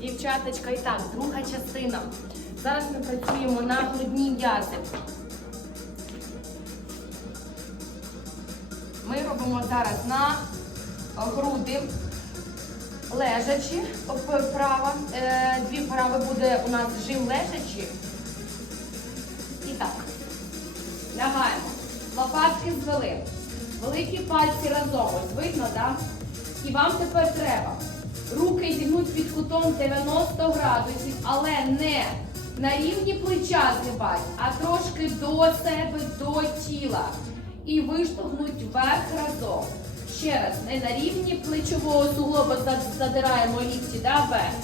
Дівчаточка, і так, друга частина. Зараз ми працюємо на грудні м'язи. Ми робимо зараз на груди лежачі вправа. Е, Дві вправи буде у нас жим лежачі. І так. Лягаємо. Лопатки звели. Великі пальці разом. Ось видно, так? І вам тепер треба руки зігнуть під кутом 90 градусів, але не на рівні плеча згибати, а трошки до себе, до тіла. І виштовхнуть вверх разом. Ще раз, не на рівні плечового суглоба задираємо лікті, да, вверх,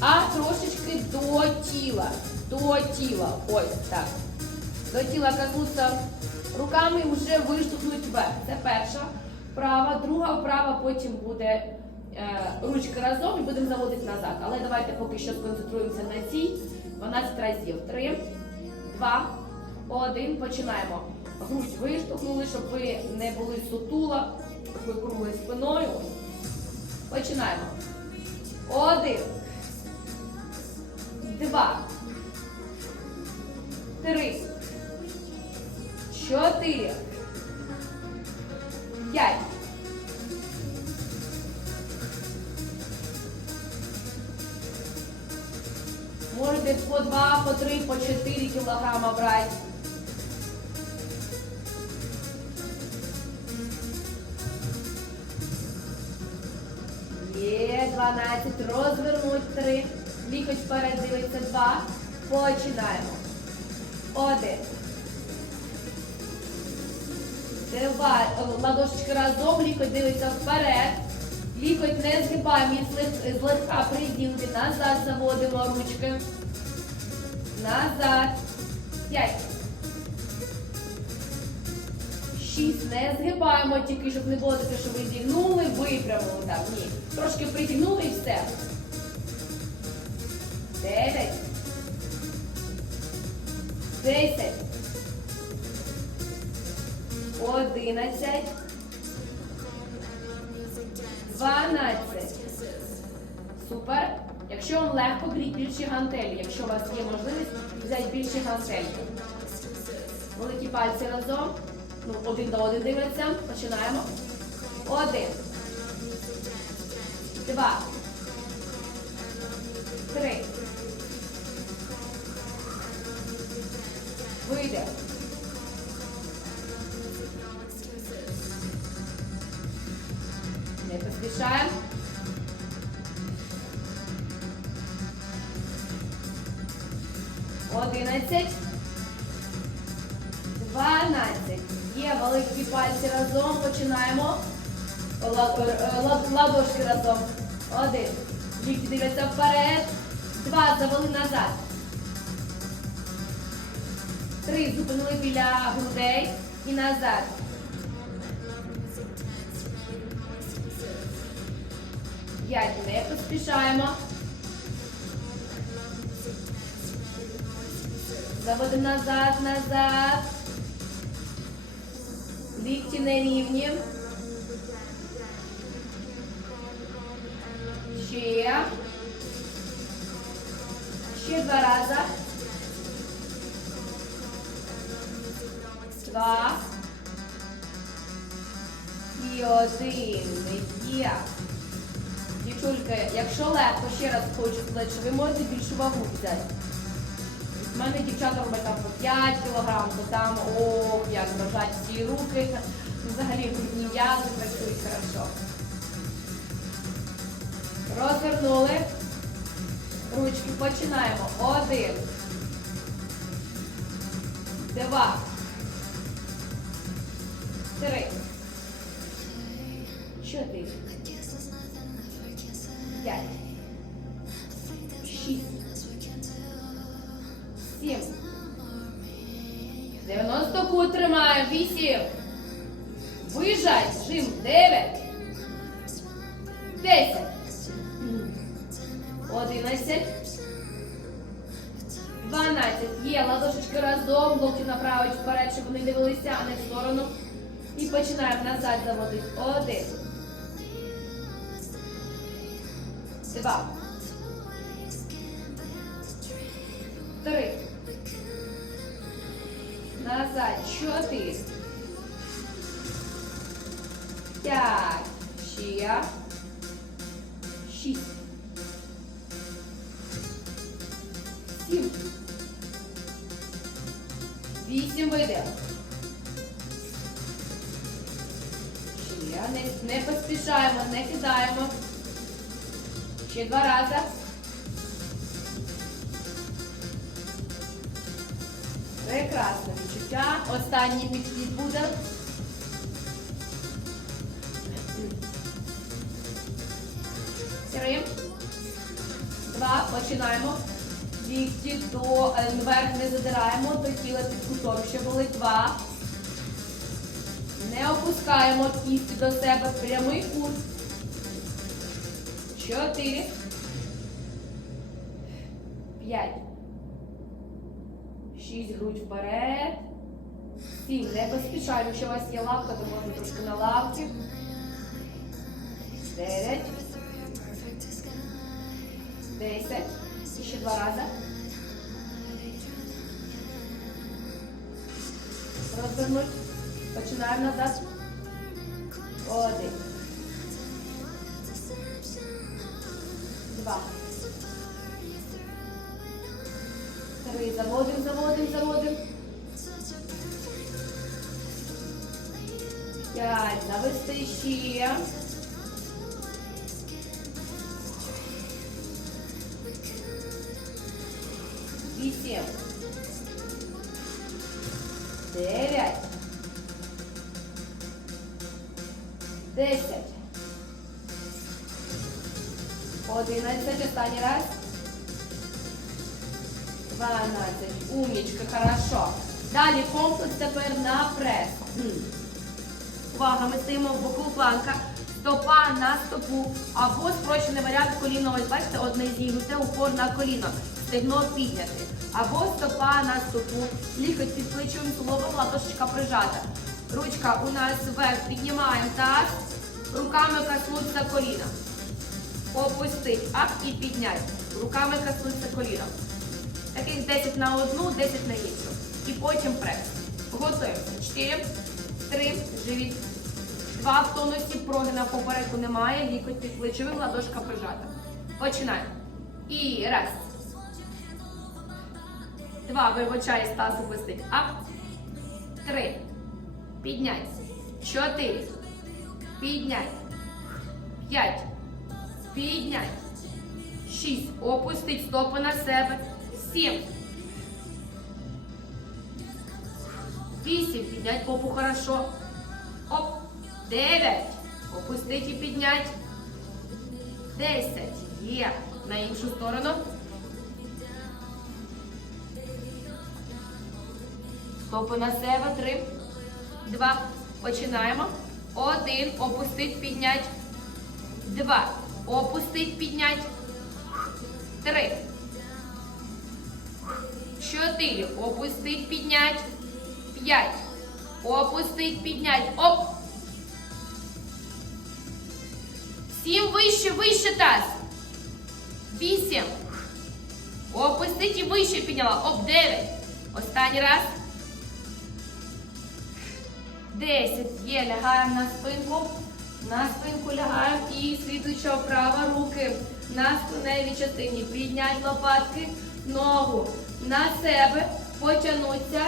а трошечки до тіла. До тіла. Ось так. До тіла коснуться руками вже виштовхнуть вверх. Це перша вправа, друга вправа, потім буде ручки разом і будемо заводити назад. Але давайте поки що сконцентруємося на цій 12 разів. Три, два, один. Починаємо. Грудь виштовхнули, щоб ви не були сутула, щоб ви кругли спиною. Починаємо. Один. Два. Три. Чотири. П'ять. Можете по два, по три, по чотири кілограма брати. Є 12. Розвернуть три. Лікоть вперед дивиться. Два. Починаємо. Один. Два. Ладошечки разом, лікоть дивиться вперед. Лікоть не згибаємо, злегка приділити. Назад заводимо ручки. Назад. П'ять. Шість. Не згибаємо тільки, щоб не було таке, що ви зігнули, випрямили. Так, ні. Трошки притягнули і все. Дев'ять. Десять. Одинадцять. Дванадцять. Супер. Якщо вам легко, беріть більші гантелі. Якщо у вас є можливість, взяти більші гантельки. Великі пальці разом. Ну, один до один дивляться. Починаємо. Один. Два. Три. Вийде. Ладошки разом. Один. Лікті дивляться вперед. Два. Завели назад. Три. Зупинили біля грудей і назад. П'ять. Не поспішаємо. Заводимо назад, назад. Лікті на рівні. Ще. Ще два рази. Два. І один. Є. Дівчульки, якщо легко, ще раз хочу сказати, ви можете більшу вагу взяти. У мене дівчата роблять там по 5 кг, то там ох, як вражать всі руки. Взагалі грудні м'язи працюють хорошо. Розвернули. Ручки починаємо. Один. Два. Три. Чотири. П'ять. Шість. Сім. 90 кут тримаємо. Вісім. Виїжджай. Жим. Дев'ять. Ручки разом, локті направить вперед, щоб вони дивилися, не в сторону. І починаємо назад заводити. Один. Два. Три. Назад. Чотири. П'ять. Ще. Шість. Сім. Вісім видих. Ще. Не, не поспішаємо, не кидаємо. Ще два рази. Прекрасне відчуття. Останній підхід буде. Три. Два. Починаємо. Лікті до вверх не задираємо, до тіла під кутом. Ще були два. Не опускаємо кісті до себе. Прямий кут. Чотири. П'ять. Шість грудь вперед. Сім. Не поспішаємо. Якщо у вас є лавка, то можна трошки на лавці. Дев'ять. Десять. І ще два рази. Розвернуть. Починаємо назад. Один. Два. Три. Заводим, заводим, заводим. П'ять. Навести ще. Вісім. Дев'ять. Десять. Одинадцять. Останній раз. Дванадцять. Умнічка, хорошо. Далі комплекс тепер на прес. Увага, ми стоїмо в боку планка. Стопа на стопу. Або спрощений варіант коліно. Ось бачите, одне зігнуте, упор на коліно. Стегно підняти. Або стопа на стопу. Лікоть під плечовим суглобом, ладошечка прижата. Ручка у нас вверх. Піднімаємо таз. Руками коснуться коліна. Опустить. Ап і піднять. Руками коснуться коліна. Таких 10 на одну, 10 на іншу. І потім прес. Готуємося. 4, 3, живіт. Два в тонусі, прогина попереку немає, лікоть під плечовим, ладошка прижата. Починаємо. І раз. Два. Вибачай, таз опустить. Ап. Три. Піднять. Чотири. Піднять. П'ять. Піднять. Шість. Опустить стопи на себе. Сім. Вісім. Піднять попу хорошо. Оп. Дев'ять. Опустить і піднять. Десять. Є. На іншу сторону. Стопи на себе. Три. Два. Починаємо. Один. Опустить, піднять. Два. Опустить, піднять. Три. Чотири. Опустить, піднять. П'ять. Опустить, піднять. Оп. Сім вище, вище таз. Вісім. Опустить і вище підняла. Оп, дев'ять. Останній раз. Десять. Є. Лягаємо на спинку. На спинку лягаємо і слідуюча вправа руки на спиневій частині. Піднять лопатки, ногу на себе, потягнуться.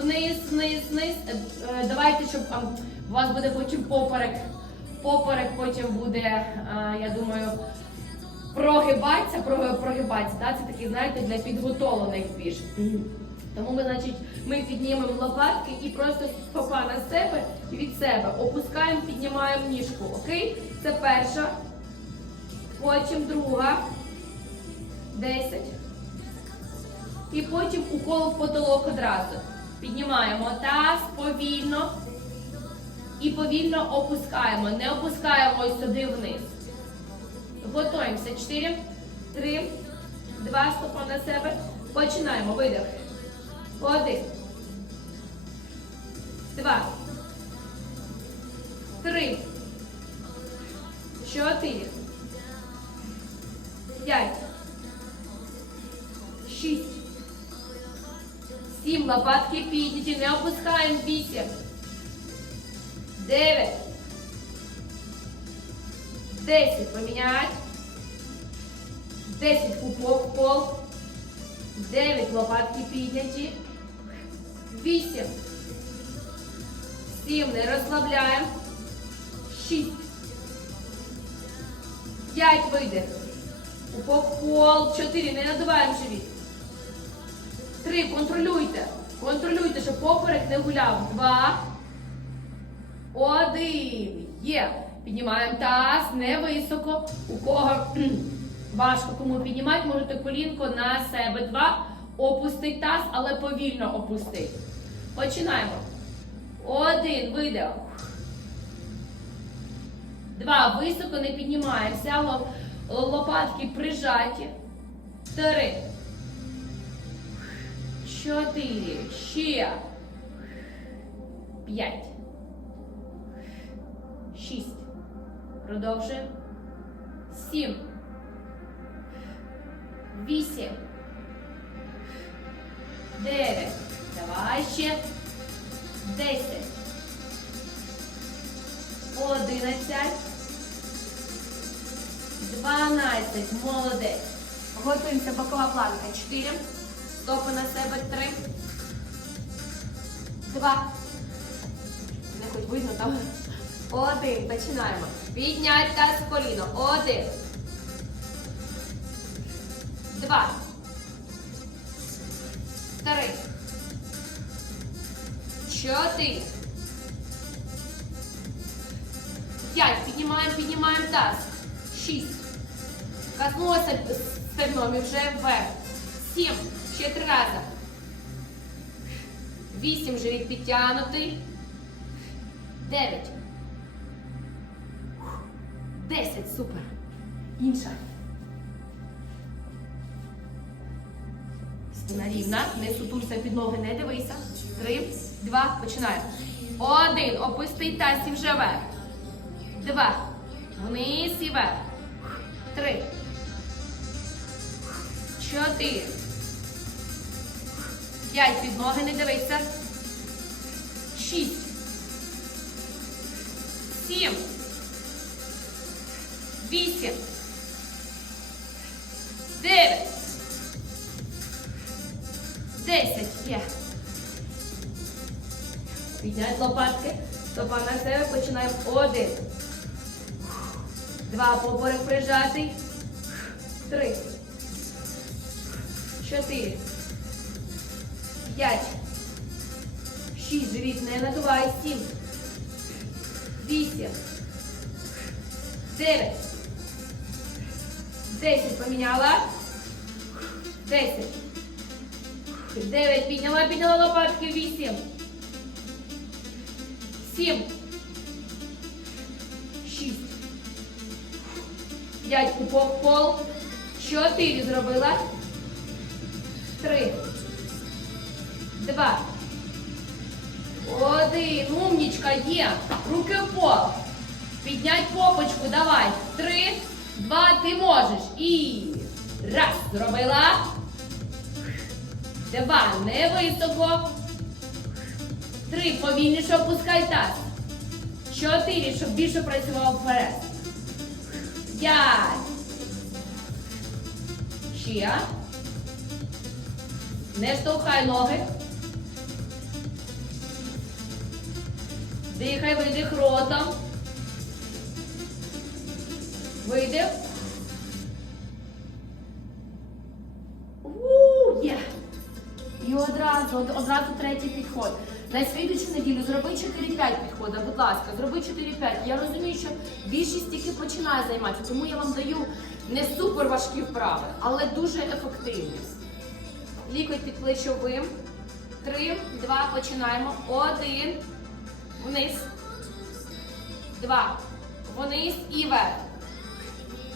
Вниз, вниз, вниз. Е, е, Давайте, щоб у вас буде потім поперек. Поперек потім буде, е, я думаю, прогибатися, прогибатися. Це такий, знаєте, для підготовлених більш. Тому ми, значить, ми піднімемо лопатки і просто стопа на себе і від себе. Опускаємо, піднімаємо ніжку. Окей? Це перша. Потім друга. Десять. І потім укол в потолок одразу. Піднімаємо таз повільно. І повільно опускаємо. Не опускаємо ось сюди вниз. Готуємося. Чотири, три, два, стопа на себе. Починаємо. Видих. Один. Два. Три. Чотири. П'ять. Шість. Сім. Лопатки підняті. Не опускаємо. Вісім. Дев'ять. Десять. Помінять. Десять. Пупок в пол. Дев'ять. Лопатки підняті. Вісім. Сім. Не розслабляємо. Шість. П'ять. Видих. Пупок в пол. Чотири. Не надуваємо живіт. Три. Контролюйте. Контролюйте, щоб поперек не гуляв. Два. Один. Є. Піднімаємо таз невисоко. У кого важко кому піднімати, можете колінко на себе. Два. Опустить таз, але повільно опустить. Починаємо. Один. Видих. Два. Високо не піднімаємося. Ло- Лопатки прижаті. Три. Чотири. Ще. П'ять. Шість. Продовжуємо. Сім. Вісім. Дев'ять. Давай ще. Десять. Одинадцять. Дванадцять. Молодець. Готуємося бокова планка. Чотири. Стопи на себе. Три. Два. Не хоч видно там. Один. Починаємо. Піднять таз коліно. Один. Два. Три. Чотири. П'ять. Піднімаємо, піднімаємо таз. Шість. Коснулося стегном і вже вверх. Сім. Ще три рази. Вісім. Живіт підтягнутий. Дев'ять. Десять. Супер. Інша. Спина рівна. Не сутулься під ноги, не дивися. Три, два, починаємо. Один. Опусти таз і вже вверх. Два. Вниз і вверх. Три. Чотири. П'ять. Під ноги не дивися. Шість. Сім. Вісім. Дев'ять. Десять. Є. Піднять лопатки. Стопа на себе. Починаємо. Один. Два. Поперек прижатий. Три. Чотири. П'ять. Шість. Живіт не надувай. Сім. Вісім. Дев'ять. Десять поміняла. Десять. Дев'ять підняла, підняла лопатки. Вісім. Сім. Шість. П'ять пупок пол. Чотири зробила. Три. Два. Один. Умнічка є. Руки в пол. Піднять попочку. Давай. Три. Два. Ти можеш. І раз. Зробила. Два. Не високо. Три. Повільніше опускай таз. Чотири. Щоб більше працював вперед. П'ять. Ще. Не штовхай ноги. Дихай, видих ротом. Видих. Одразу, третій підход. На слідуючу неділю зроби 4-5 підходів, будь ласка, зроби 4-5. Я розумію, що більшість тільки починає займатися, тому я вам даю не супер важкі вправи, але дуже ефективні. Лікоть під плечовим. Три, два, починаємо. Один. Вниз. Два. Вниз і вверх.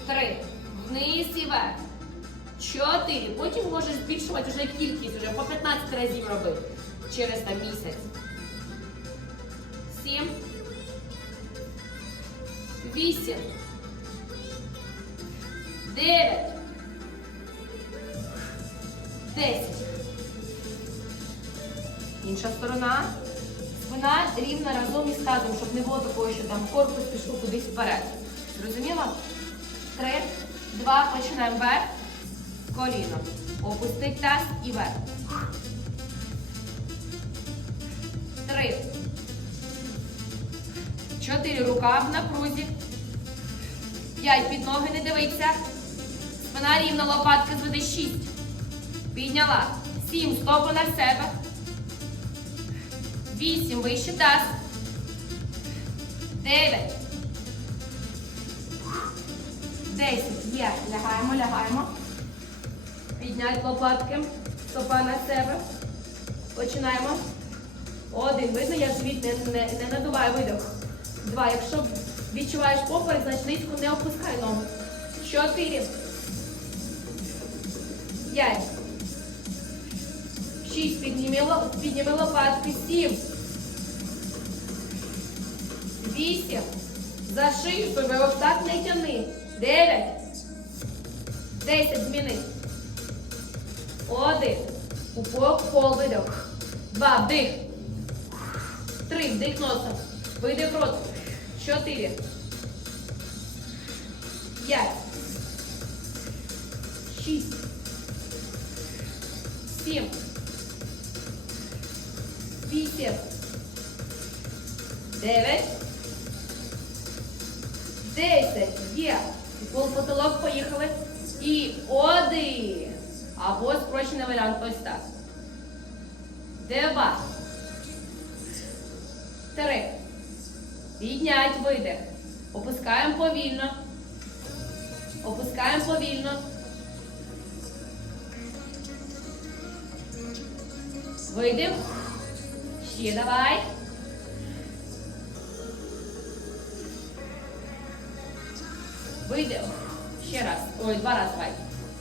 Три. Вниз і вверх. Чотири. Потім можеш збільшувати вже кількість, вже по 15 разів робити через там місяць. Сім. Вісім. Дев'ять. Десять. Інша сторона. Спина рівна разом із тазом, щоб не було такого, що там корпус пішов кудись вперед. Зрозуміло? Три, два, починаємо вверх. Коліно. Опустить таз і вверх. Три. Чотири. Рука в напрузі. П'ять. Під ноги не дивиться. Спина рівна, лопатка зведе шість. Підняла. Сім. Стопи на себе. Вісім. Вище таз. Дев'ять. Десять. Є. Лягаємо, лягаємо. Піднять лопатки. Стопа на себе. Починаємо. Один. Видно, я живіт не, не, не надуваю видох. Два. Якщо відчуваєш поперек, значить низько не опускай ногу. Чотири. П'ять. Шість. Підніми, лопатки. Сім. Вісім. За шию себе ось так не тяни. Дев'ять. Десять. Зміни. Один. Упок, пол. Два. Вдих. Три. Вдих носом. Видих рот. Чотири. П'ять. Шість. Сім. Вісім. Дев'ять. Десять. Є. Пол потолок поїхали. І один. Або спрощений варіант ось так. Два. Три. Піднять видих. Опускаємо повільно. Опускаємо повільно. Видих. Ще давай. Видих. Ще раз. Ой, два рази давай.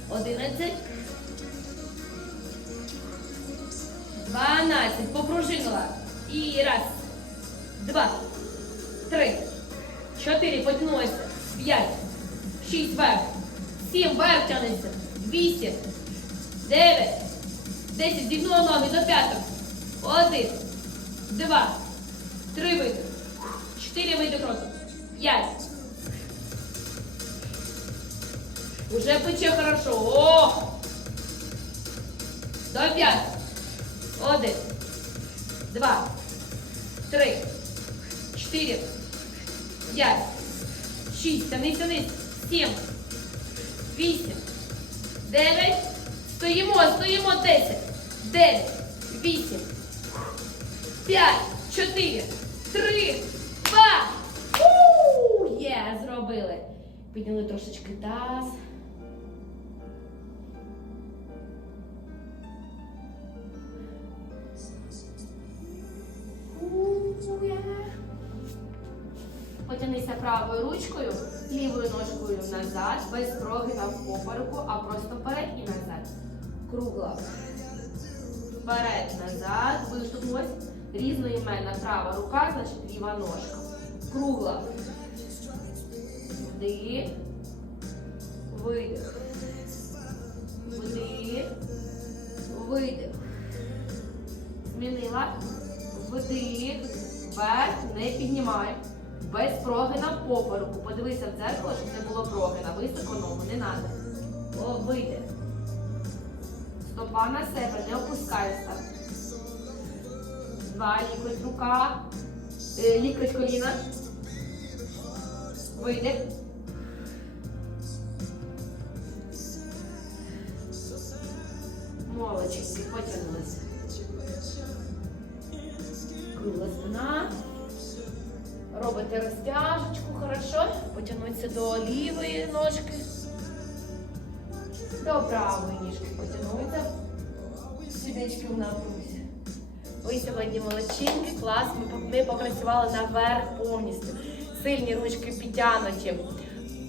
Одинадцять. Дванадцять. Попружинила. І раз. Два. Три. Чотири. Потянулися. П'ять. Шість вверх. Сім вверх тянеться. Вісім. Дев'ять. Десять. Зігнула ноги до п'яток. Один. Два. Три видих. Чотири видих роту. П'ять. Уже пече хорошо. О! До п'ять. Один. Два. Три. Чотири. П'ять. Шість. Тянись, тянись. Сім. Вісім. Дев'ять. Стоїмо, стоїмо. Десять. Дев'ять. Вісім. П'ять. Чотири. Три. Два. Є, зробили. Підняли трошечки таз. Правою ручкою, лівою ножкою назад, без прогина в попереку, а просто вперед і назад. Кругла. Вперед, назад, виштовхнулась. Різноіменна права рука, значить ліва ножка. Кругла. Вдих. Видих. Вдих. Видих. Змінила. Вдих. Вверх. Не піднімай. Без прогина попереку. Подивися в дзеркало, щоб не було прогина. Високо ногу, не треба. О, видих. Стопа на себе, не опускайся. Два, лікоть рука. Е, лікоть коліна. Видих. Молодчинки, потягнулися. Робите розтяжечку, хорошо. Потягнуться до лівої ножки. До правої ніжки потягнуться. Сідечки в напрузі. Ви сьогодні молодчинки, клас. Ми, попрацювали наверх повністю. Сильні ручки підтягнуті.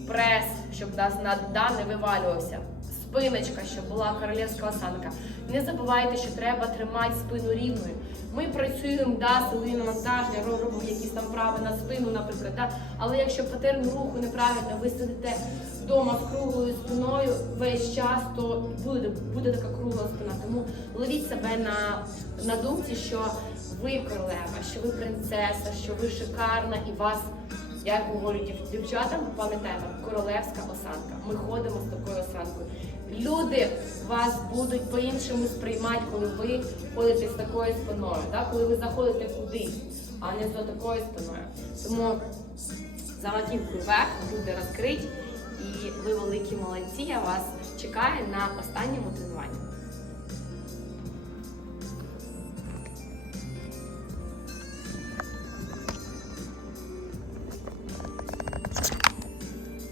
Прес, щоб нас над не вивалювався. Спиночка, щоб була королівська осанка. Не забувайте, що треба тримати спину рівною. Ми працюємо, да, силові навантаження, робимо якісь там вправи на спину, наприклад. Да? Але якщо патерн руху неправильно, ви сидите вдома з круглою спиною весь час, то буде, буде така кругла спина. Тому ловіть себе на, на думці, що ви королева, що ви принцеса, що ви шикарна і вас, як говорять дівчатам, пам'ятаємо, королевська осанка. Ми ходимо з такою осанкою. Люди вас будуть по-іншому сприймати, коли ви ходите з такою спиною, так? коли ви заходите кудись, а не за такою спиною. Тому за маківкою вверх, буде розкрить, і ви великі молодці. Я вас чекаю на останньому тренуванні.